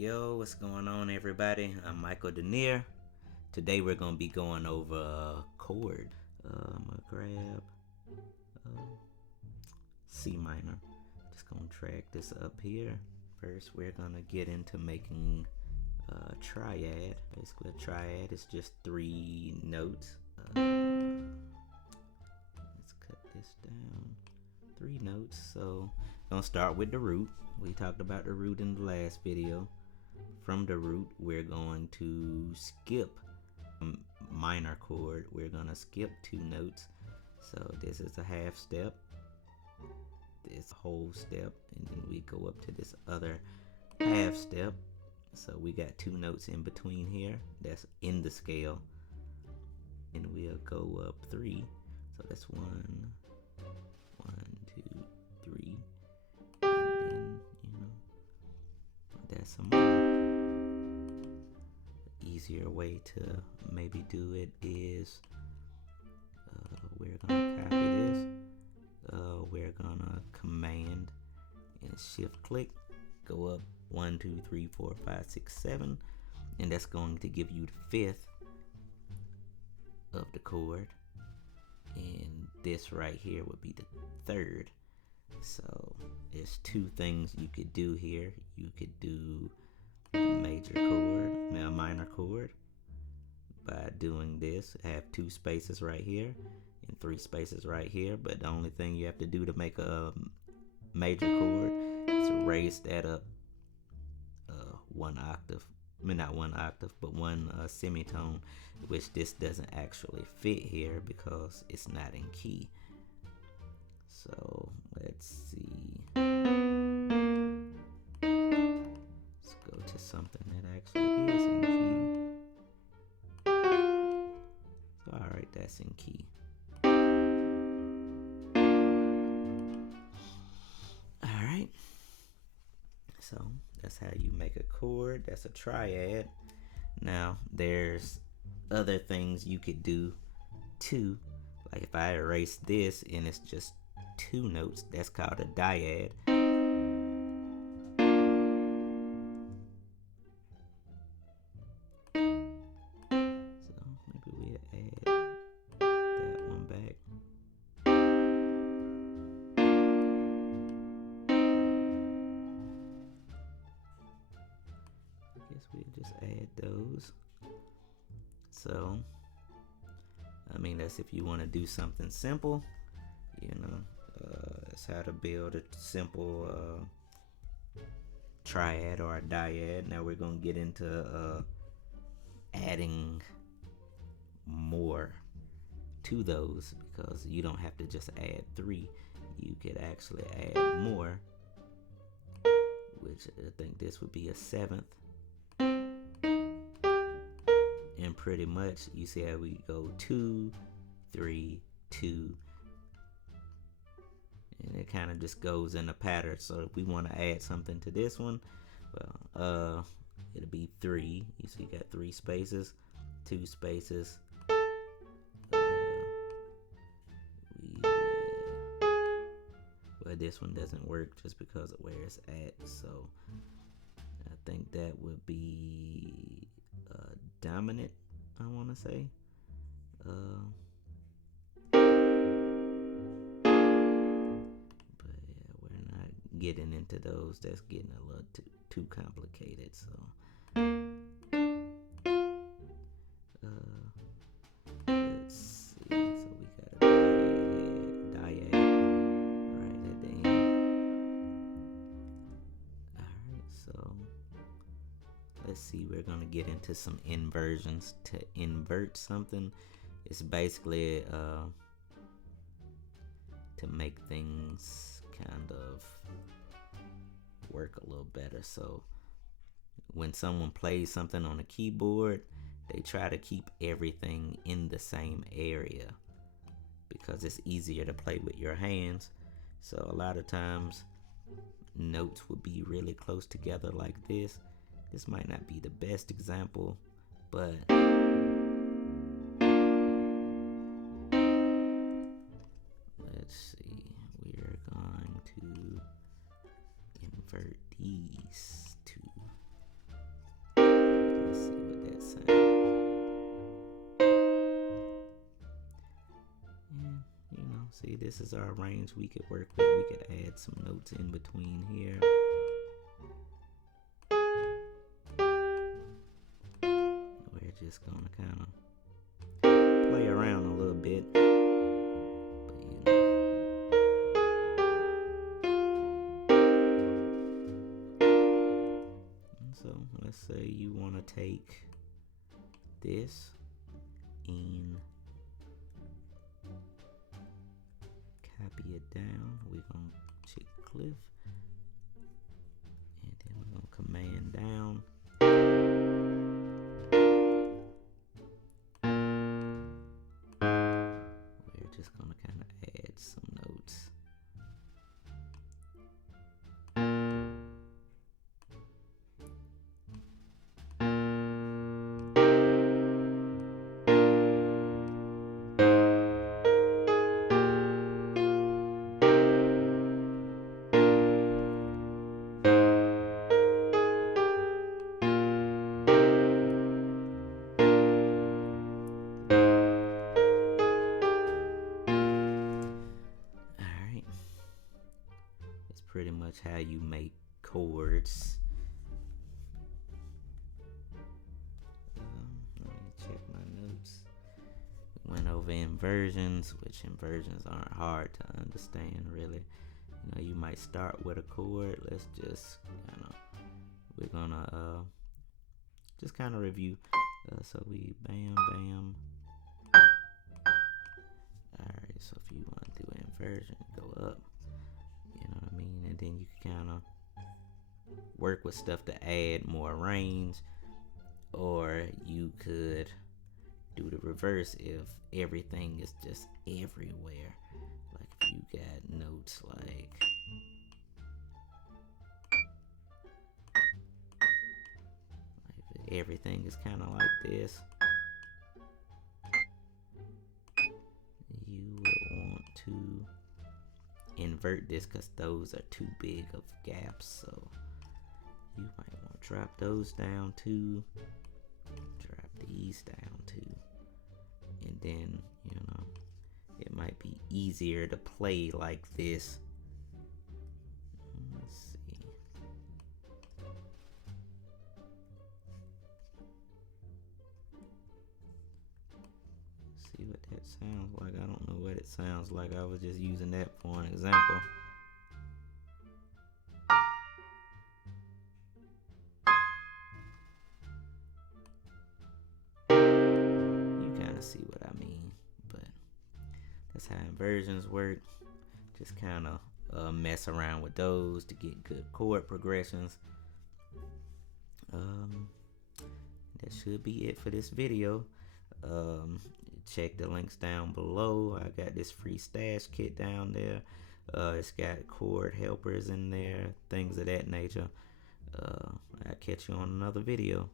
Yo, what's going on, everybody? I'm Michael Denir. Today we're gonna be going over a chord. I'm gonna grab C minor. Just gonna drag this up here. First, we're gonna get into making a triad. Basically, a triad is just 3 notes. Let's cut this down. 3 notes. So, gonna start with the root. We talked about the root in the last video. From the root, we're going to skip a minor chord. We're gonna skip 2 notes. So this is a half step, this whole step, and then we go up to this other half step. So we got 2 notes in between here. That's in the scale. And we'll go up 3. So that's 1, 2, 3. And then, that's some more. Easier way to maybe do it is we're gonna copy this. We're gonna command and shift click, go up 1, 2, 3, 4, 5, 6, 7, and that's going to give you the 5th of the chord, and this right here would be the 3rd. So there's 2 things you could do here. You could do major chord, a minor chord, by doing this. Have 2 spaces right here and 3 spaces right here, but the only thing you have to do to make a major chord is raise that up 1 octave. I mean, not 1 octave, but 1 semitone, which this doesn't actually fit here because it's not in key. So let's see. To something that actually is in key. So, alright, that's in key. Alright. So that's how you make a chord. That's a triad. Now there's other things you could do too. Like if I erase this and it's just 2 notes, that's called a dyad. We'll just add those. So, I mean, that's if you want to do something simple, that's how to build a simple triad or a dyad. Now we're going to get into adding more to those, because you don't have to just add 3. You could actually add more, which I think this would be a 7th. And pretty much you see how we go 2, 3, 2, and it kind of just goes in a pattern. So if we want to add something to this one, well, it'll be 3. You see, you got 3 spaces, 2 spaces. Well, this one doesn't work just because of where it's at. So I think that would be dominant, I want to say. But yeah, we're not getting into those. That's getting a little too complicated. So let's see. So we got a dyad right at the end. Alright, so let's see, we're going to get into some inversions. To invert something is basically to make things kind of work a little better. So when someone plays something on a keyboard, they try to keep everything in the same area because it's easier to play with your hands. So a lot of times notes would be really close together like this. This might not be the best example, but let's see. We're going to invert these 2. this is our range we could work with. We could add some notes in between here. We're just gonna kind of play around a little bit. So let's say you want to take this and copy it down. We're going to check cliff, and then we're going to command down. We're just going to kind of add some notes. Pretty much how you make chords. Let me check my notes. We went over inversions, which inversions aren't hard to understand really. You know, you might start with a chord. Let's just we're gonna just kind of review. So we bam bam. Alright, so if you want to do an inversion, go up. And then you can kind of work with stuff to add more range, or you could do the reverse if everything is just everywhere. Like if you got notes like everything is kind of like this, you would want to invert this because those are too big of gaps, so you might want to drop those down too, drop these down too, and then it might be easier to play like this. Let's see what that sounds like. I don't know what it sounds like. I was just using that for an example. You kind of see what I mean, but that's how inversions work. Just kind of mess around with those to get good chord progressions. That should be it for this video. Check the links down below. I got this free stash kit down there. It's got chord helpers in there, things of that nature. I'll catch you on another video.